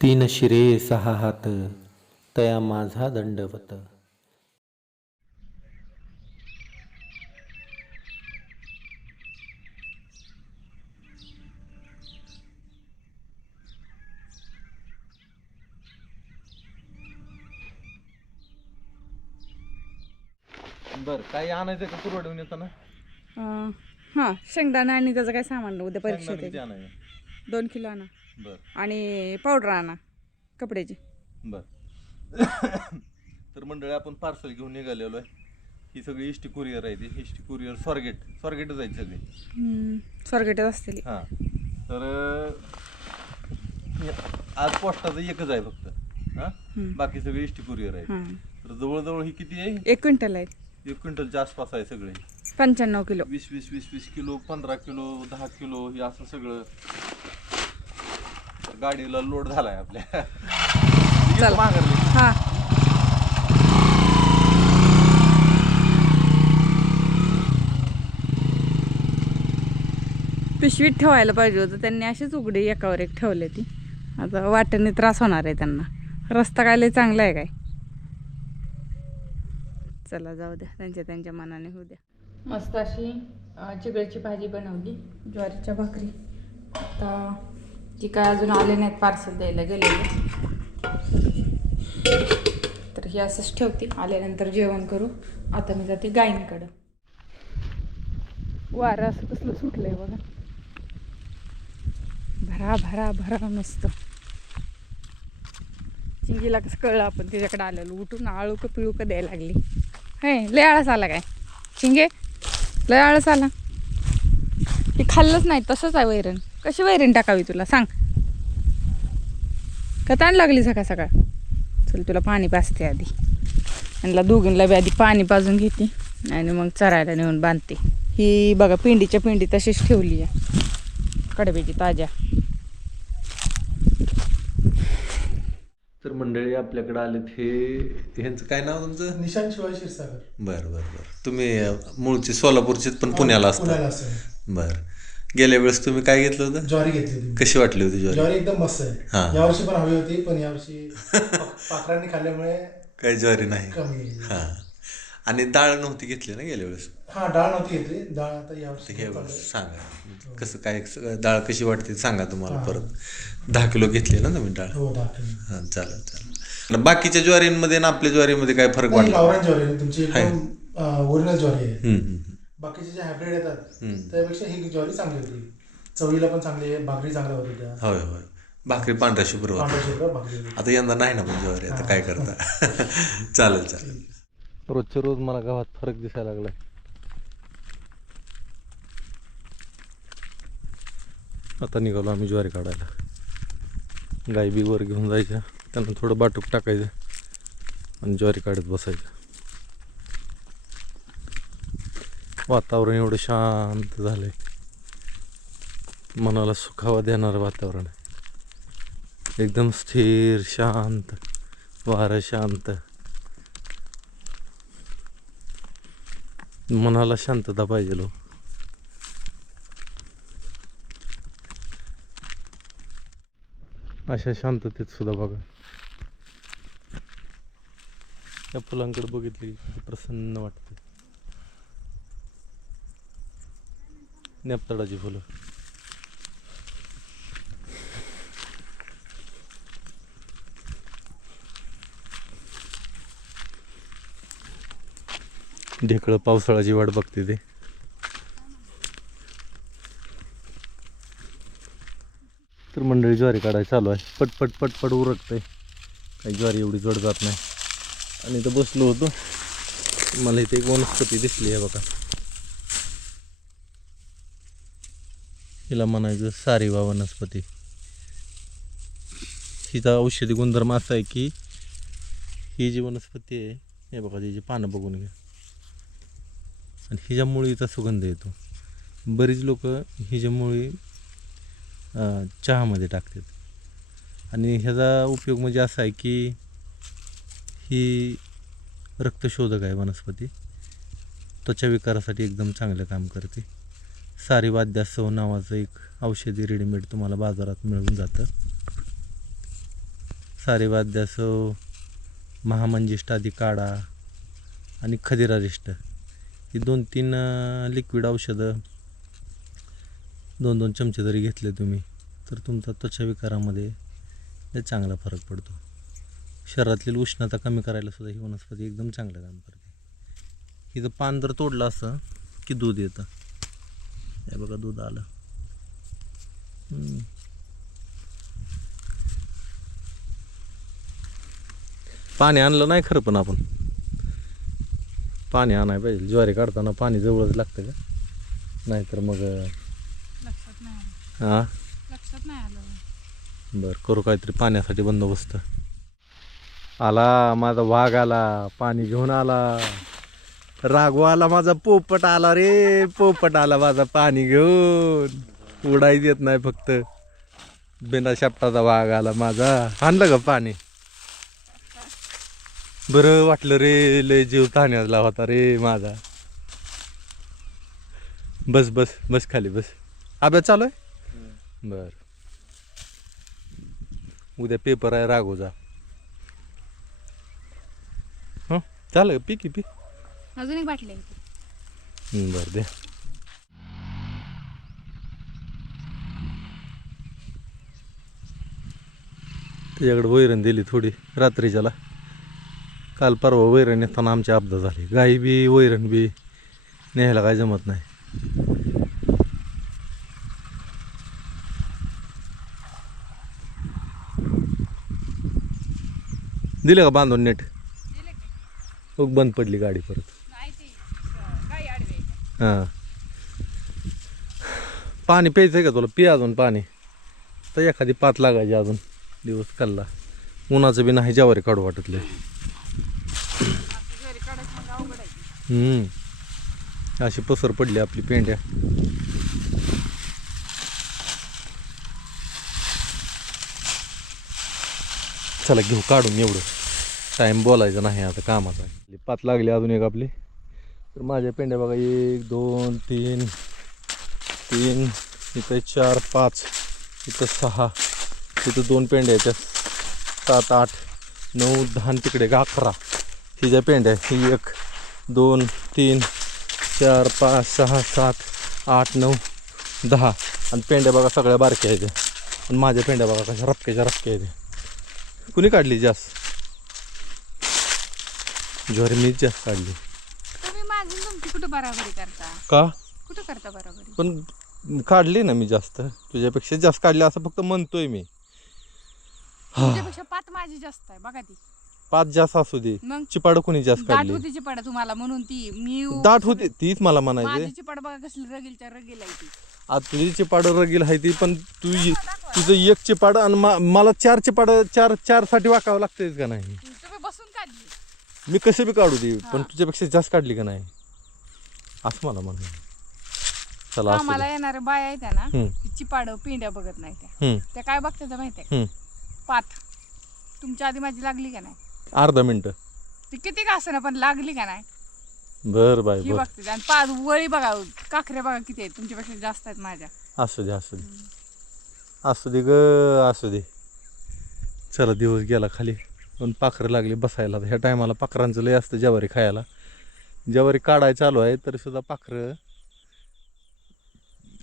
तीन शिरे सहा हात तया माझा दंडवत. बर काही आणायचं का कुरवडून येताना? हां, शेंगदाणा आणि त्याचं काय सामान उद्या परीक्षा शेंगदाणे किती आहे. आणायचं? 2 किलो आणा बर आणि पावडर आणा कपड्याची. बर. तर मंडळी आपण पार्सल घेऊन निघालेलो आहे. ही सगळी इष्टी कुरिअर आहे. ती इष्टी कुरिअर स्वारगेटच आहेत सगळी. स्वारगेटच असतील. हां तर आज पोस्टाचं एकच आहे फक्त. हां बाकी सगळी इष्टी कुरिअर आहे. हां, तर जवळजवळ ही किती आहे? 1 क्विंटल आहेत. 1 क्विंटलच्या आसपास आहे सगळे. 95 किलो. 20 किलो, 15 किलो, 10 किलो हे असं सगळं गाडीला लोड झालाय आपल्या. चला. माघारली. हां, पिशवीत ठेवायला पाहिजे होतं. त्यांनी अशीच उघडी एकावर एक ठेवले. ती आता वाटेने त्रास होणार आहे त्यांना. रस्ता काय लय चांगला आहे काय? चला जाऊ द्या, त्यांच्या मनाने होऊ द्या. मस्त अशी चिगळीची भाजी बनवली, ज्वारीच्या भाकरी. आता जी काय अजून आले नाहीत पार्सल द्यायला गेलेले, तर ही असंच ठेवते. आल्यानंतर जेवण करू. आता मी जाते गायींकडं. वारं असं कसलं सुटलंय बघा. भरा भरा भरा मस्त. चिंगीला कसं कळलं आपण त्याच्याकडे आलेलो. उठून आळू का पिळू का द्यायला लागली. हे लय आळस आला काय चिंगे? लय आळस आला. हे खाल्लंच नाही, तसंच आहे वैरण. कशी वैरण टाकावी तुला सांग? का ताण लागली सकाळ सकाळ? चल तुला पाणी पाजते आधी. यांना दोघींना बी आधी पाणी पाजून घेते आणि मग चरायला नेऊन बांधते. ही बघा पिंडीच्या पिंडी तशीच ठेवली आहे, कडब्याची ताज्या. तर मंडळी आपल्याकडे आलेत. ह्यांचं काय नाव तुमचं? निशांत शिवाय क्षीरसागर. बरं बरं बरं. तुम्ही मूळचे सोलापूरचे पण पुण्याला पुण्याला असता? असेल. बरं. गेल्या वेळेस तुम्ही काय घेतलं होतं? ज्वारी घेतली होती. कशी वाटली होती ज्वारी? ज्वारी एकदम मस्त आहे. हां. यावर्षी पण हवी होती, पण यावर्षी पाखरांनी खाल्ल्यामुळे काही ज्वारी नाही. कमी. हां. आणि डाळ नव्हती घेतली ना गेल्या वेळेस? हा, डाळ नव्हती घेतली. डाळ आता यावर्षी ह्या चालू वेळेस आहे. सांगा कसं काय डाळ कशी वाटते सांगा. तुम्हाला परत 10 किलो घेतली ना तुम्ही डाळ? हो, 10 किलो. हां चालेल चालेल. बाकीच्या ज्वारींमध्ये आणि आपल्या ज्वारीमध्ये काय फरक नाही, वाटला? गावरान ज्वारी आहे तुमची, एकदम ओरिजिनल ज्वारी आहे. हम्म, हम्म, बाकीचे जे हायब्रिड येतात हम्म. त्यापेक्षा ही ज्वारी चांगली होती. चवीला पण चांगली आहे, भाकरी चांगल्या होती त्या. होय होय. भाकरी पांढऱ्या शुभ्र होती. पांढऱ्या शुभ्र भाकरी होती. आता यंदा नाही ना पण ज्वारी, आता काय करता. चालेल चालेल. रोजच्या रोज मला गावात फरक दिसायला लागलाय. आता निघालो आम्ही ज्वारी काढायला. गाई बी वर घेऊन जायच्या, त्यांना थोडं बाटूक टाकायचं आणि ज्वारी काढत बसायचं. वातावरण एवढं शांत झालंय, मनाला सुखावा देणारं वातावरण आहे. एकदम स्थिर शांत, वारं शांत, मनाला शांतता पाहिजे लो. अशा शांततेत सुद्धा बघा या फुलांकडे बघितली किती प्रसन्न वाटते. नेपतडाची फुलं. ढेकळं पावसाळ्याची वाट बघते ते. तर मंडळी ज्वारी काढायला चालू आहे. पटपट पटपट उरकतंय. काही ज्वारी एवढी जड जात नाही. आणि इथं बसलो होतो, मला इथे एक वनस्पती दिसली आहे बघा. हिला म्हणायचं सारिवा वनस्पती. हिचा औषधी गुणधर्म असा आहे की ही जी वनस्पती आहे हे बघा, तिची पानं बघून घ्या, आणि हिच्या मुळीचा सुगंध येतो. बरीच लोक हिच्या मुळी चहामध्ये टाकतात. आणि ह्याचा उपयोग म्हणजे असा आहे की ही रक्तशोधक आहे वनस्पती. त्वचा विकारासाठी एकदम चांगलं काम करते. सारीवाद्यासह नावाचं एक औषधी रेडीमेड तुम्हाला बाजारात मिळून जातं. सारेवाद्य असो, महामंजिष्ट आदी काढा आणि खदिरारिष्ट ही 2-3 लिक्विड औषधं 2-2 चमचे जरी घेतले तुम्ही तर तुमचा त्वचा विकारामध्ये लय चांगला फरक पडतो. शरीरातील उष्णता कमी करायला सुद्धा ही वनस्पती एकदम चांगलं काम करते. हिचं पान जर तोडलं असं की दूध येतं. हे बघा दूध आलं. पाणी आणलं नाही खरं, पण आपण पाणी आणायला पाहिजे. ज्वारी काढताना पाणी जवळच लागतं का, नाहीतर मग लक्षात नाही आलं. हां लक्षात नाही आलं. बरं, करू काहीतरी पाण्यासाठी बंदोबस्त. आला माझा वाघ, आला पाणी घेऊन आला. राघव आला माझा, पोपट आला रे, पोपट आला माझा पाणी घेऊन. उडायच येत नाही, फक्त बिना शेपटाचा वाघ आला माझा. आणलं का पाणी? बरं वाटलं रे, लय जीव ताण्याला होता रे माझा. बस बस बस खाली बस. अभ्यास चालू आहे? बर, उद्या पेपर आहे राघोचा. हं चालेल, पी की पी. अजून एक बाटली आहे. बरं दे. त्याच्याकडे वैरण दिली थोडी रात्रीच्याला. काल परवा वैरण येताना आमची अपघात झाली. गाई बी वैरण बी न्यायला काय जमत नाही. दिले का बांधून नीट? मग बंद पडली गाडी परत. हां, पाणी प्यायचं आहे का तुला? पी अजून पाणी. तर एखादी पात लागायची अजून. दिवस कल्ला उन्हाचं बी नाही, ज्वारी काढू वाटतले. अशी पसर पडली आपली पेंड्या. चला घेऊ काढून, एवढं टाईम बोलायचं नाही आता कामाचा. पात लागली अजून एक आपली. तर माझ्या पेंड्या बघा, 1 2 3 3, इथं 4 5, इथं 6, इथं 2 पेंड्या आहेत, 7 8 9 10, तिकडे 11. ही ज्या पेंड्या ही 1 2 3 4 5 6 7 8 9 10. आणि पेंड्या बघा सगळ्या बारक्या आहेत. आणि माझ्या पेंड्या बघा कशा रपक्याच्या रपक्या आहेत. कुणी काढली जास्त? ज्वारी मीच जास्त काढली. तुम्ही माझी तुमची कुठं बराबरी करता? का? कुठं करता बराबरी? पण काढली ना मी जास्त, तुझ्यापेक्षा जास्त काढली असं फक्त म्हणतोय मी. तुझ्यापेक्षा पात माझी जास्त आहे बघा ती. पाच जास्त असू दे, मग चिपाड कोणी जास्त दाट काढली? होती चिपाड तुम्हाला म्हणून ती मी दाट होती तीच मला म्हणायचे. माझी चिपाड बघा कसली रगीलच्या रगील आहे ती. आता तुझी चिपाड रगील आहे ती, पण तुझं एक चिपाड आणि मला 4 चिपाड 4 साठी वाकावं लागतंय का नाही? तुम्ही बसून काढली. मी कसं बी काढू दे, पण तुझ्यापेक्षा जास्त काढली का नाही असं मला म्हणायचं. चला असू आम्हाला दे. येणाऱ्या बाया आहेत ना, हम्म. ती चिपाड पिंड्या बघत नाही त्या. हम्म, त्या काय बघतात माहितीये का? हम्म. पात तुमच्या आधी माझी लागली का नाही? अर्धा मिनिट. ती किती का असं पण लागली का नाही बर बाय ही बर. बघते. आणि पाच वळी बघा, काकऱ्या बघा किती आहेत, तुमच्यापेक्षा जास्त आहेत माझ्या. असू दे असू दे असू दे ग असू दे. चला दिवस गेला खाली, पण पाखरं लागली बसायला. ह्या टायमाला पाखरांचं लय असतं ज्वारी खायला. ज्वारी काढाय चालू आहे तरी सुद्धा पाखरं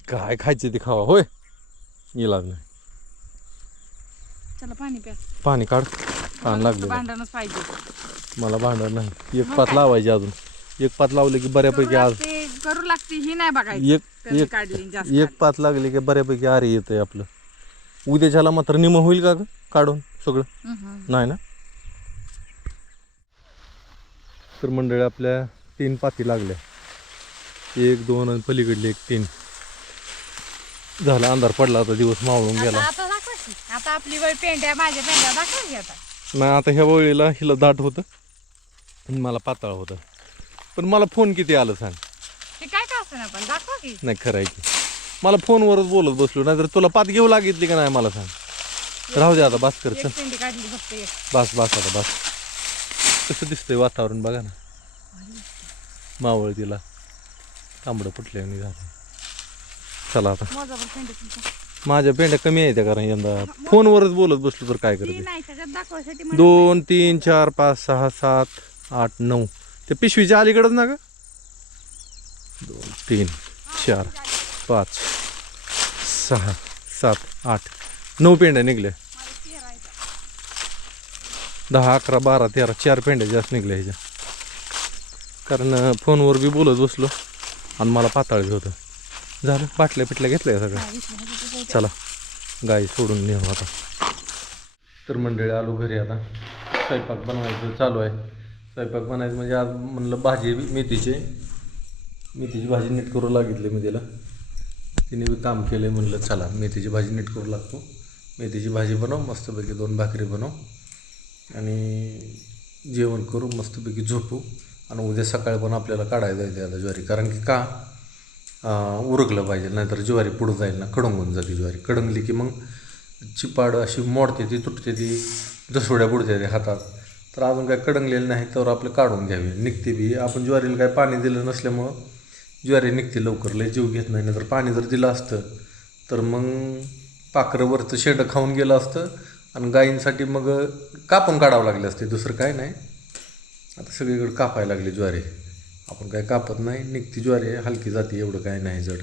काय खायचे ते खावा. होय, इलाज नाही. चला पाणी प्या. पाणी काढ, पान लागले. भांडणच पाहिजे. मला भांडण नाही. एक पात लावायची अजून. एक पात लावली की बऱ्यापैकी आज करू लागते ही नाही बघायची. एक काढली जास्त एक पात लागली की बऱ्यापैकी आरी येतंय आपलं. उद्याच्याला मात्र निम होईल का ग काढून सगळं? नाही ना. तर मंडळी आपल्या 3 पाती लागल्या. 1 2 आणि पलीकडली 1 3. झाला अंधार पडला, आता दिवस मावळून गेला. आता दाखवायची. आता आपली वेळ पेंड्या माझ्या पेंड्या दाखवायची आता. नाही, आता ह्या वेळेला हिला दाट होतं आणि मला पातळ होतं. पण मला फोन किती आलं सांग? ते काय का असं ना, पण दाखवा की. नाही खरं आहे की, मला फोनवरच बोलत बसलो. नाहीतर तुला पात घेऊ लागितली का नाही मला सांग. राहू दे आता, बस कर चल. एक पेंडी काढली फक्त एक. बस आता बस. कसं दिसतंय वातावरण बघा ना. मावळ तिला तांबडं फुटल्याने झालं. चला आता. मोजाभर पेंडी तुमच्या. माझ्या पेंड्या कमी आहेत कारण यंदा फोनवरच बोलत बसलो तर काय ती करते. नाही त्याच्यात दाखवायसाठी म्हणत 2 3 4 5 6 7 8 9 ते पिशवीच्या अलीकडच ना का 2 3 4 5 6 7 8 9 पेंड्या निघल्या. 10 11 12 13 4 पेंड्या जास्त निघल्या ह्याच्या कारण फोनवर बी बोलत बसलो आणि मला पाताळ बी होतं. झालं बाटल्या पिटल्या घेतल्या का सगळ्या. चला गाय सोडून नेऊ आता. तर मंडळी आलो घरी आता स्वयंपाक बनवायचं चालू आहे. स्वयंपाक बनायचं म्हणजे आज म्हणलं भाजी मेथीची भाजी नीट करू लागितली मी तिला. तिने बी काम केलं म्हणलं चला मेथीची भाजी नीट करू लागतो. मेथीची भाजी बनव मस्तपैकी 2 भाकरी बनव आणि जेवण करू मस्तपैकी झोपू. आणि उद्या सकाळी पण आपल्याला काढायला जायचं आता ज्वारी कारण की का उरकलं पाहिजे नाहीतर ज्वारी पुढं जाईल ना कडंगून जाते ज्वारी. कडंगली की मग चिपाड अशी मोडते ती तुटते ती जसोड्या बुडते ते हातात. तर अजून काय कडंगलेलं नाही तर आपलं काढून घ्यावी निघते बी. आपण ज्वारीला काय पाणी दिलं नसल्यामुळं ज्वारी निघते लवकर लय जीव घेत नाही. तर पाणी जर दिलं असतं तर मग पाखरंवरचं शेंडं खाऊन गेलं असतं आणि गायींसाठी मग कापून काढावं लागले असते दुसरं काय नाही. आता सगळीकडे कापायला लागली ज्वारी. आपण काय कापत नाही निघती ज्वारी हलकी जाते एवढं काय नाही जड.